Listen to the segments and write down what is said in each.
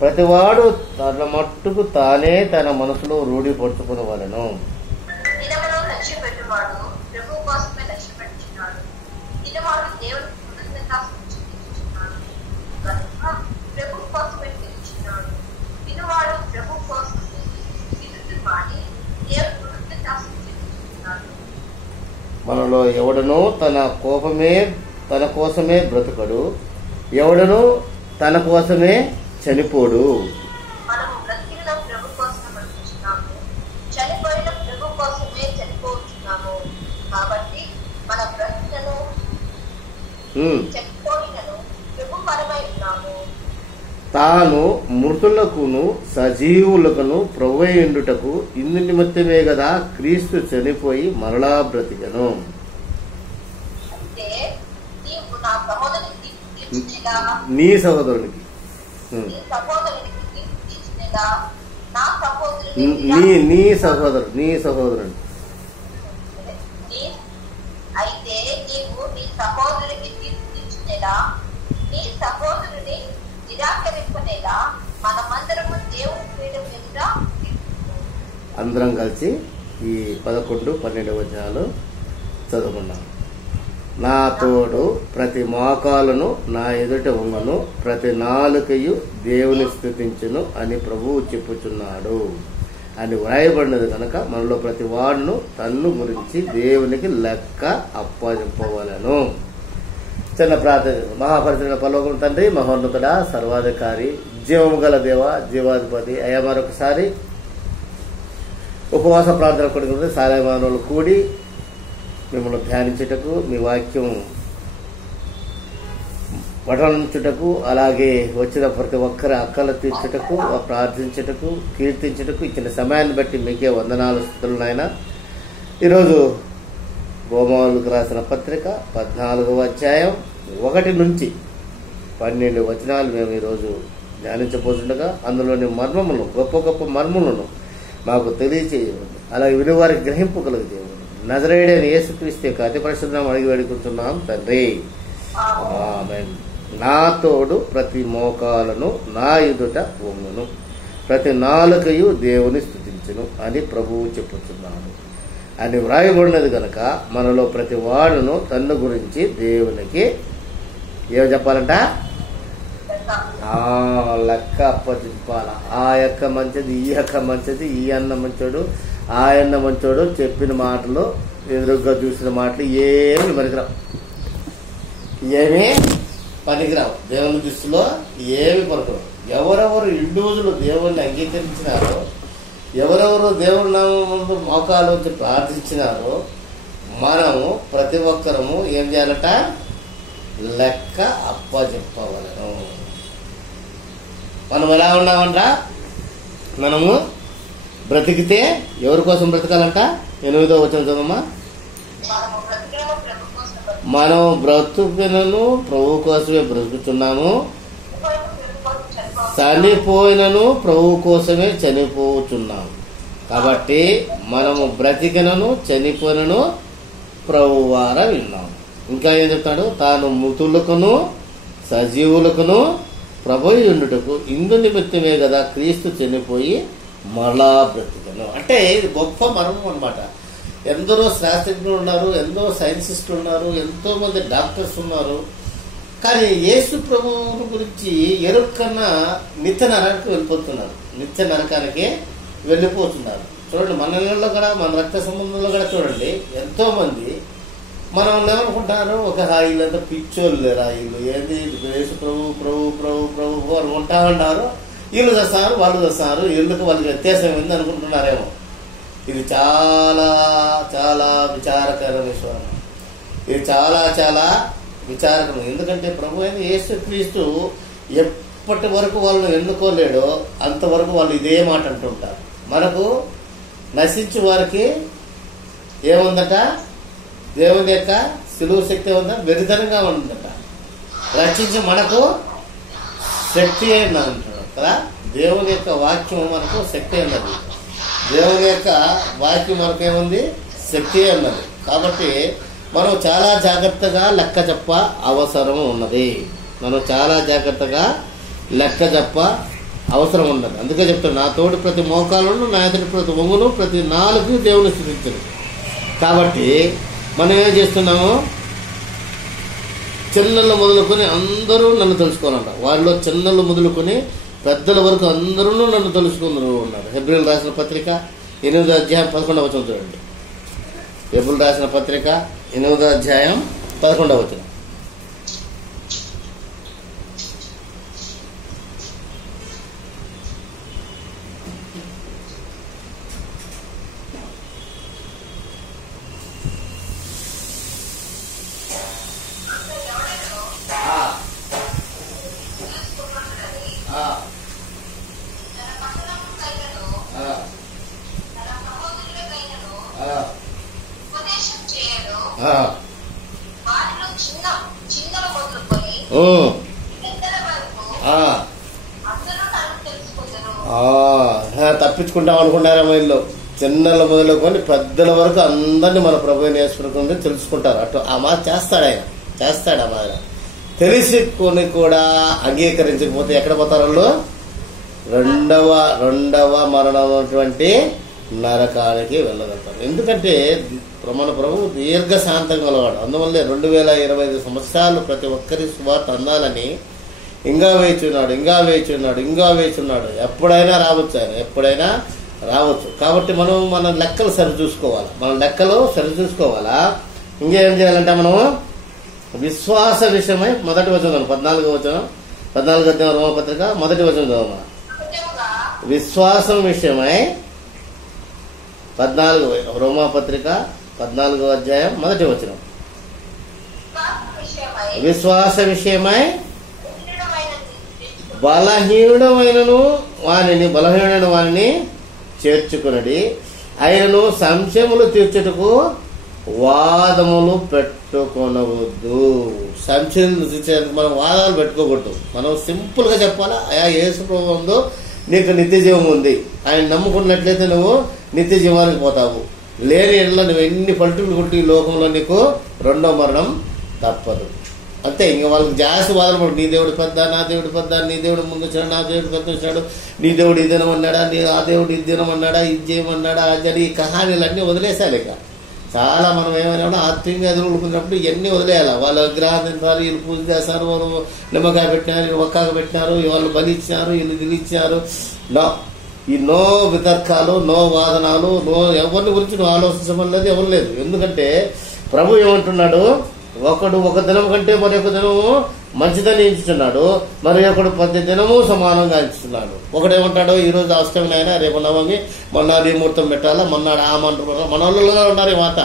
ప్రతివాడు తన మట్టుకు తానే తన మనసులో రూఢిపరుచుకునవలెను. మనలో ఎవడనో తన కోసమే బ్రతుకడు, ఎవడనో తన కోసమే చనిపోడు. తాను మృతులకును సజీవులకును ప్రభువైయుండుటకు ఇందు నిమిత్తమే కదా క్రీస్తు చనిపోయి మరలా బ్రతికెను. నీ సహోదరునికి నీ సహోదరుని అయితే నీవు నీ సహోదరునికి తీర్చినేలా నీ సహోదరుని నిరాకరింపనేలా మనమందరము దేవుని పీఠం మీద అందరం కలిసి ఈ 11, 12 వచనాలు చదువుకున్నాం. నా తోడు ప్రతి మోకాలును నా ఎదుట ఉంగను, ప్రతి నాలుకయు దేవుని స్తుతించును అని ప్రభువు చెప్పుచున్నాడు అని వ్రాయబడినది కనుక మనలో ప్రతి వాడును తన్ను గురించి దేవునికి లెక్క అప్పచెప్పవలెను. చిన్న ప్రార్థన. మహాపరిశుద్ధ పరలోకం తండ్రి, మహోన్నతుడా, సర్వాధికారి, జీవము గల దేవ, జీవాధిపతి అయ్యా, మరొకసారి ఉపవాస ప్రార్థన కొడుకు సాలయమానులు కూడి మిమ్మల్ని ధ్యానించుటకు, మీ వాక్యం వడలించుటకు, అలాగే వచ్చిన ప్రతి ఒక్కరి అక్కలు తీర్చుటకు, ప్రార్థించుటకు, కీర్తించుటకు ఇచ్చిన సమయాన్ని బట్టి మీకే వందనాలు స్తుతులు నాయన. ఈరోజు రోమాలకు రాసిన పత్రిక 14వ అధ్యాయం 1 నుంచి 12 వచనాలు మేము ఈరోజు ధ్యానించబోతుండగా అందులోని మర్మములు, గొప్ప గొప్ప మర్మములను మాకు తెలియచేయండి. అలాగే విలువారికి గ్రహింపు కలుగుతాయి. నజరేయుడైన యేసుక్రీస్తు యొక్క అతి పరిశుద్ధం అడిగి వేడుకుంటున్నాం తండ్రి, ఆమేన్. నా తోడు ప్రతి మోకాలను నా ఎదుట వంగును, ప్రతి నాలుకయు దేవుని స్తుతించును అని ప్రభువు చెప్పుచున్నాడు అని వ్రాయబడినది కనుక మనలో ప్రతి వాడును తన్ను గురించి దేవునికి ఏమో చెప్పాలంట, లెక్క అప్పచెప్పాల. ఆ యొక్క మంచిది, ఈ యొక్క మంచిది, ఈ అన్న మంచోడు, ఆ అన్న మంచోడు, చెప్పిన మాటలు, ఎదురుగా చూసిన మాటలు ఏమి పనికిరావు. దేవుని దృష్టిలో ఏమి పనికిరావు. ఎవరెవరు ఇండివిజువల్ దేవుణ్ణి అంగీకరించినారో, ఎవరెవరు దేవుని నామం ముందు మోకాలు వచ్చి ప్రార్థించినారో మనము ప్రతి ఒక్కరము ఏం చేయాలట, లెక్క అప్పచెప్పవలెను. మనం ఎలా ఉన్నామంట, మనము బ్రతికితే ఎవరి కోసం బ్రతకాలంట? 8వ వచనం చదవమ్మా. మనం బ్రతుకునను ప్రభు కోసమే బ్రతుకుతున్నాము, చనిపోయినను ప్రభు కోసమే చనిపోతున్నాము. కాబట్టి మనము బ్రతికినను చనిపోయినను ప్రభు వారా విన్నాము. ఇంకా ఏం చెప్తాడు? తాను మృతులకును సజీవులకును ప్రభువుండుటకు ఇందు నిమిత్తమే కదా క్రీస్తు చనిపోయి మరలా బ్రతికెను. అంటే ఇది గొప్ప మర్మం అన్నమాట. ఎందరో శాస్త్రజ్ఞులు ఉన్నారు, ఎందరో సైంటిస్టులు ఉన్నారు, ఎంతో మంది డాక్టర్స్ ఉన్నారు. కానీ యేసు ప్రభువుని గురించి ఎరుకన్నా నిత్య నరకానికి వెళ్ళిపోతున్నారు, నిత్య నరకానికి వెళ్ళిపోతున్నారు. చూడండి, మన నెలలో కూడా, మన రక్త సంబంధంలో కూడా చూడండి, ఎంతో మంది మనం ఏమనుకుంటారు, ఒక వీళ్ళంతా పిచ్చోళ్ళు లేరా, వీళ్ళు ఏంది యేసు ప్రభు ప్రభు ప్రభు ప్రభు అని ఉంటా ఉన్నారు, వీళ్ళు చేస్తారు వాళ్ళు చేస్తారు, వీళ్ళకి వాళ్ళకి వ్యత్యాసం ఏంది అనుకుంటున్నారేమో. ఇది చాలా చాలా విచారకరమైన విషయం. ఇది చాలా చాలా విచారకరం. ఎందుకంటే ప్రభు అయిన యేసుక్రీస్తు ఎప్పటి వరకు వాళ్ళని ఎన్నుకోలేడో అంతవరకు వాళ్ళు ఇదే మాట అంటుంటారు. మనకు నశించే వారికి ఏముందట, దేవుని యొక్క సులువు శక్తి ఉందా, వెరితనంగా ఉందట. రక్షించి మనకు శక్తి అయింది అంటున్నాడు కదా. దేవుని యొక్క వాక్యం మనకు శక్తి అన్నది, దేవుని యొక్క వాక్యం మనకేముంది, శక్తి అన్నది. కాబట్టి మనం చాలా జాగ్రత్తగా లెక్క చెప్ప అవసరం ఉన్నది. మనం చాలా జాగ్రత్తగా లెక్క చెప్ప అవసరం ఉండదు. అందుకే చెప్తాను, నా తోటి ప్రతి మోకాలను, నా ఎదుటి ప్రతి వంగును, ప్రతి నాలుగు దేవుని స్తుతించను. కాబట్టి మనం ఏం చేస్తున్నాము, చిన్నలు మొదలుకొని అందరూ నన్ను తెలుసుకోవాలంట. వారిలో చిన్నలు మొదలుకొని పెద్దల వరకు అందరూ నన్ను తెలుసుకుందరు ఉన్నారు. హెబ్రీయులు రాసిన పత్రిక 8వ అధ్యాయం 11వ వచనం చూడండి. హెబ్రీయులు రాసిన పత్రిక 8వ అధ్యాయం 11వ వచనం. తప్పించుకుంటాం అనుకుంటారేమో వీళ్ళు. చిన్నల మొదలుకొని పెద్దల వరకు అందరినీ మన ప్రభువుని యేసుని తెలుసుకుంటారు. అటు ఆ మాట చేస్తాడు ఆయన, చేస్తాడు. ఆ మాట తెలుసుకొని కూడా అంగీకరించకపోతే ఎక్కడ పోతారు వాళ్ళు? రెండవ మరణం అటువంటి నరకానికి వెళ్ళగలుగుతారు. ఎందుకంటే మన ప్రభువు దీర్ఘశాంతం గలవాడు. అందువల్లే 2025 సంవత్సరాలు ప్రతి ఒక్కరి సువార్త అందాలని ఇంకా వేచున్నాడు. ఎప్పుడైనా రావచ్చు ఆయన, ఎప్పుడైనా రావచ్చు. కాబట్టి మనం మన లెక్కలు సరిచూసుకోవాలా. ఇంకేం చేయాలంటే మనం విశ్వాస విషయమై మొదటి వచనం 14వ వచనం 14వ అధ్యాయం రోమపత్రిక మొదటి వచనం చదవమా. విశ్వాసం విషయమై 14 రోమపత్రిక 14వ అధ్యాయం మొదటి వచనం. విశ్వాస విషయమై బలహీనమైన వారిని చేర్చుకునడి, ఆయనను సంశయములు తీర్చుటకు వాదములు పెట్టుకొనవద్దు. సంశయములు తీర్చడానికి మనం వాదాలు పెట్టుకోకూడదు. మనం సింపుల్ గా చెప్పాలా, అయా యేసు ప్రభువు ఉందో నీకు నిత్య జీవం ఉంది, ఆయన నమ్ముకున్నట్లయితే నువ్వు నిత్య జీవానికి పోతావు. లేని ఎడల నువ్వు ఎన్ని పల్టులు కొట్టి ఈ లోకంలో నీకు రెండో మరణం తప్పదు. అంతే. ఇంక వాళ్ళకి జాస్తి వాదన, నీ దేవుడు పెద్ద, నా దేవుడు పెద్ద, నీ దేవుడు ముందు వచ్చాడు, నా దేవుడు పెద్ద వచ్చాడు, నీ దేవుడు ఇది తినమన్నాడా, ఆ దేవుడు ఇది తినమన్నాడా, ఇది చేయమన్నాడా అని ఈ కహానీలన్నీ వదిలేసాలి. ఇక చాలా మనం ఏమైనా ఆత్మీయంగా ఎదుర్కొన్నప్పుడు ఇవన్నీ వదిలేయాలి. వాళ్ళ విగ్రహం తింటారు, వీళ్ళు పూజ చేస్తారు, వాళ్ళు నిమ్మకాయ పెట్టినారు, వీళ్ళు ఒక్కాక పెట్టినారు, వాళ్ళు బలి ఇచ్చినారు, వీళ్ళు దిలిచ్చారు. ఈ నో వితర్కాలు, నో వాదనాలు, ఎవరిని గురించి నువ్వు ఆలోచించమని లేదు, ఎవరు లేదు. ఎందుకంటే ప్రభు ఏమంటున్నాడు, ఒకడు ఒక దినం కంటే మరి ఒక దినము మంచిదని ఎంచుతున్నాడు, మరి ఒకడు 10 దినము సమానంగా ఎంచుతున్నాడు. ఒకడేమంటాడు, ఈ రోజు అష్టమి అయినా రేపు నవమి, మొన్నాడు ఈ ముహూర్తం పెట్టాలా, మొన్నాడు ఆ మంటారు. మన వాళ్ళు ఉన్నారు ఈ మాట,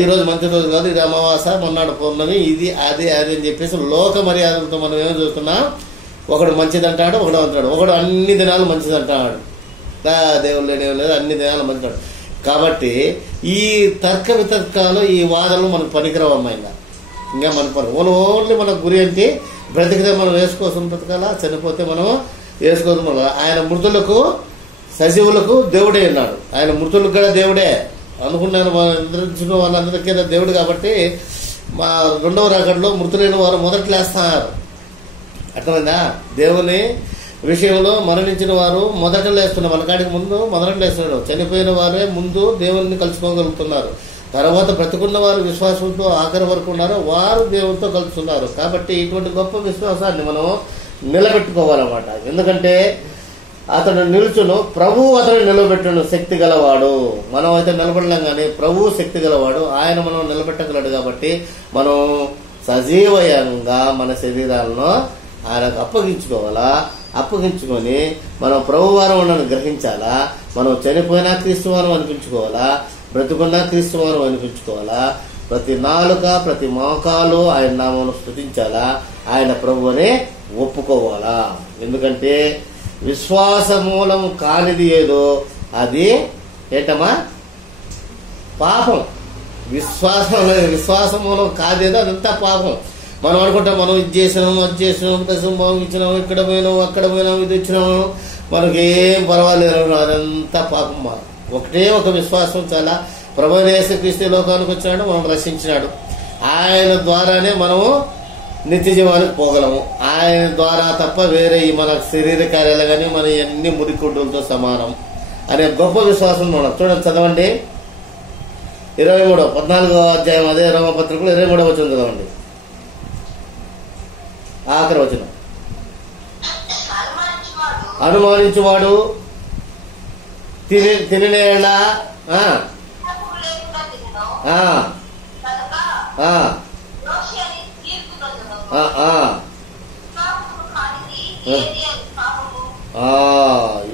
ఈ రోజు మంచి రోజు కాదు, ఇది అమావాస, మొన్నాడు పౌర్ణమి, ఇది అది అని చెప్పేసి లోక మర్యాదలతో మనం ఏం చూస్తున్నాం. ఒకడు మంచిదంటాడు, ఒకడు అంటాడు, ఒకడు అన్ని దినాలు మంచిదంటాడు, దేవుళ్ళు లేదు అన్ని దినాలు మంచిదాడు. కాబట్టి ఈ తర్క వితర్కాలు, ఈ వాదనలు మనకు పనికిరావమ్మా. ఇంకా మన ఓన్లీ మన గురి అంటే బ్రతికితే మనం వేసుకోసం బ్రతకాలా, చనిపోతే మనం వేసుకోసం. ఆయన మృతులకు సజీవులకు దేవుడే ఉన్నాడు, ఆయన మృతులకు కూడా దేవుడే అనుకున్నాను. వాళ్ళందరికీ దేవుడు. కాబట్టి మా రెండవ రాకడలో మృతులైన వారు మొదట లేస్తున్నారు. అర్థమైందా? దేవుని విషయంలో మరణించిన వారు మొదట లేస్తున్నారు, మన కాడికి ముందు మొదట లేస్తున్నాడు. చనిపోయిన వారే ముందు దేవుని కలుసుకోగలుగుతున్నారు. తర్వాత బ్రతికున్న వారు విశ్వాసంతో ఆఖరి వరకు ఉన్నారో వారు దేవునితో కలుస్తున్నారు. కాబట్టి ఇటువంటి గొప్ప విశ్వాసాన్ని మనం నిలబెట్టుకోవాలన్నమాట. ఎందుకంటే అతడు నిలుచును, ప్రభువు అతను నిలబెట్టును శక్తి గలవాడు. మనం అయితే నిలబడలేం, కానీ ప్రభువు శక్తి గలవాడు, ఆయన మనం నిలబెట్టగలడు. కాబట్టి మనం సజీవయంగా మన శరీరాలను ఆయనకు అప్పగించుకొని మనం ప్రభువారం ఉన్నను గ్రహించాలా. మనం చనిపోయినా క్రీస్తువారం అనిపించుకోవాలా, బ్రతుకున్నా క్రీస్తువారం అనిపించుకోవాలా. ప్రతి నాలుక, ప్రతి మోకాలు ఆయన నామమును స్తుతించాలా, ఆయన ప్రభువునే ఒప్పుకోవాలా. ఎందుకంటే విశ్వాస మూలం కానిది ఏదో అది ఏంటమ్మా? పాపం. విశ్వాస మూలం కాదేదో అదంతా పాపం. మనం అనుకుంటాం, మనం ఇది చేసినాము, అది చేసినాము, దశంభావం ఇచ్చినాము, ఇక్కడ పోయినాము, అక్కడ పోయినాము, ఇది ఇచ్చినాము, మనకేం పర్వాలేదు, అదంతా పాపం. ఒకటే ఒక విశ్వాసం చాలా. ప్రభువైన యేసుక్రీస్తు లోకానికి వచ్చినాడు, మనం రక్షించినాడు. ఆయన ద్వారానే మనము నిత్య జీవానికి పోగలము. ఆయన ద్వారా తప్ప వేరే మన శరీర కార్యాలు కానీ మన అన్ని మురికుండులతో సమానం అనే గొప్ప విశ్వాసం మనం చూడండి. చదవండి 14వ అధ్యాయం, అదే రోమపత్రికలో 23వ వచనం చదవండి. ఆఖరి వచనం. అనుమానించువాడు తినేళ్ళ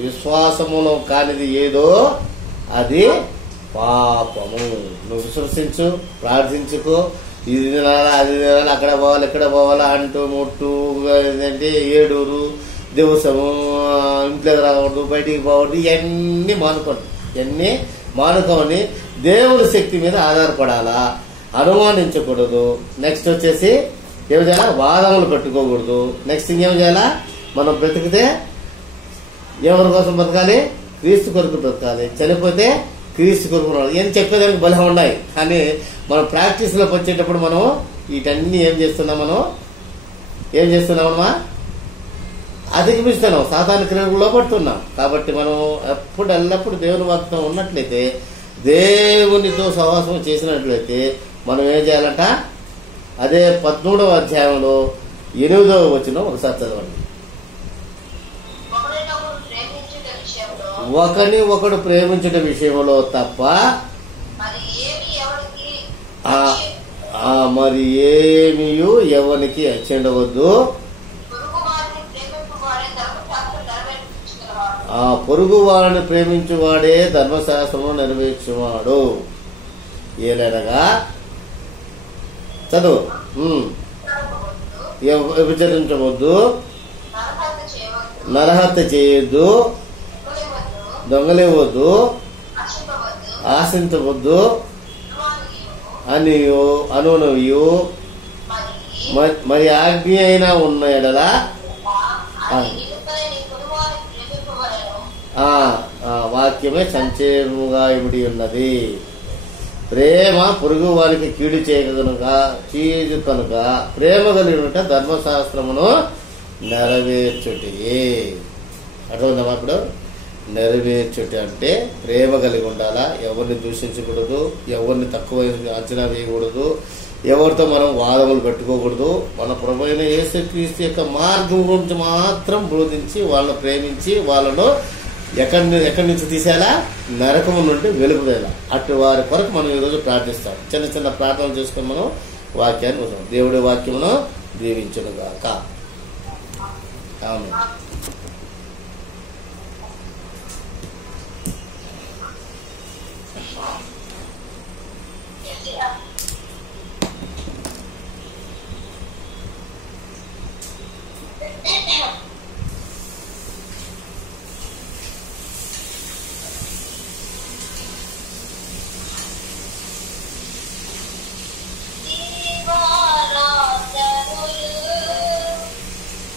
విశ్వాసములో కానిది ఏదో అది పాపము. నువ్వు విశ్వసించు, ప్రార్థించుకో, ఇది తినాలా అది తినాలా, అక్కడ పోవాలి ఇక్కడ పోవాలా అంటూ ముట్టు ఏంటంటే ఏడూరు దివసము, ఇంట్లోకి రాకూడదు, బయటికి పోవద్దు, ఇవన్నీ మానుకోండి. ఇవన్నీ మానుకోని దేవుని శక్తి మీద ఆధారపడాలా, అనుమానించకూడదు. నెక్స్ట్ వచ్చేసి ఏం చేయాలా, వాదములు పెట్టుకోకూడదు. నెక్స్ట్ ఇంకేం చేయాలా, మనం బ్రతికితే ఎవరి కోసం బ్రతకాలి, క్రీస్తు కొరకు బ్రతకాలి, చనిపోతే క్రీస్తు కొరకు. ఏం చెప్పేదానికి బలం ఉన్నాయి, కానీ మనం ప్రాక్టీస్ లోకి వచ్చేటప్పుడు మనం వీటన్ని ఏం చేస్తున్నామమ్మా, అధిగమిస్తున్నాం, సాతాను క్రియలకు లోపడుతున్నాం. కాబట్టి మనం ఎల్లప్పుడూ దేవుని వాక్యం ఉన్నట్లయితే, దేవునితో సహవాసం చేసినట్లయితే మనం ఏం చేయాలంట, అదే 13వ అధ్యాయంలో 8వ వచనం ఒకసారి చదవండి. ఒకని ఒకడు ప్రేమించుట విషయంలో తప్ప మరి ఏమీయు ఎవరికి అచ్చెండవద్దు. ఆ పొరుగు వారిని ప్రేమించువాడే ధర్మశాస్త్రము నెరవేర్చువాడు. ఏలనగా చదువు, విచరించవద్దు, నరహత్య చేయొద్దు, దొంగలేవద్దు, ఆశించవద్దు, అనునవియు మరి ఆజ్ఞ అయినా ఉన్న ఎడల వాక్యమే సంచయముగా ఇమిడి ఉన్నది. ప్రేమ పొరుగు వారికి కీడు చేయదు కనుక ప్రేమ కలిగినట ధర్మశాస్త్రమును నెరవేర్చుటే. అర్థమైందమ్మా? ఇప్పుడు నెరవేర్చుట అంటే ప్రేమ కలిగి ఉండాలా, ఎవరిని దూషించకూడదు, ఎవరిని తక్కువ అంచనా వేయకూడదు, ఎవరితో మనం వాదములు పెట్టుకోకూడదు. మన ప్రభువైన యేసుక్రీస్తు యొక్క మార్గం గురించి మాత్రం బోధించి వాళ్ళను ప్రేమించి వాళ్ళను ఎక్కడి నుంచి తీసేలా, నరకము నుండి వెలుగుదేలా. అటు వారి కొరకు మనం ఈరోజు ప్రార్థిస్తాం. చిన్న చిన్న ప్రార్థనలు చేసుకుని మనం వాక్యాన్ని చూసాం. దేవుడి వాక్యమును దీవించునుగాక. ఆమేన్.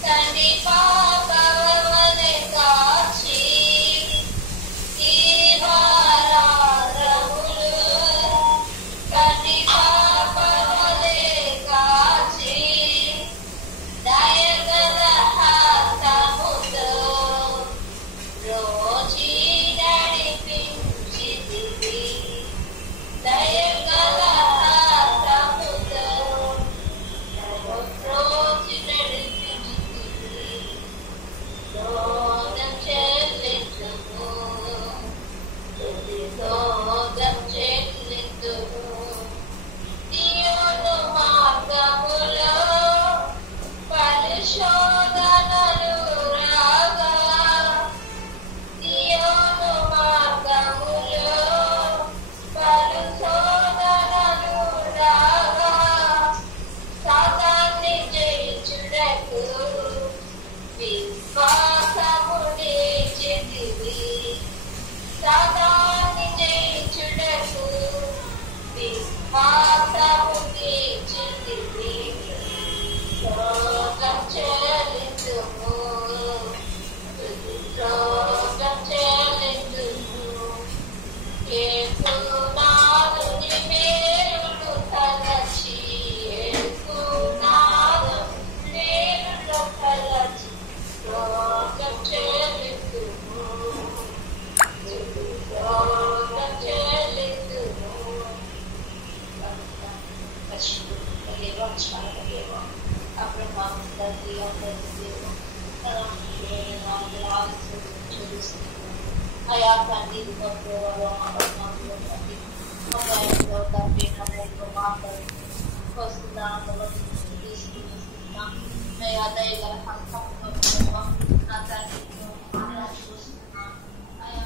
తండ్రి పాప తండ్రి అందరికీ దేవు అయా తండ్రి తండ్రి మాట్లాడి వస్తుందా తీసుకున్నా అయా దయగల నా తండ్రి చూస్తున్నా అయా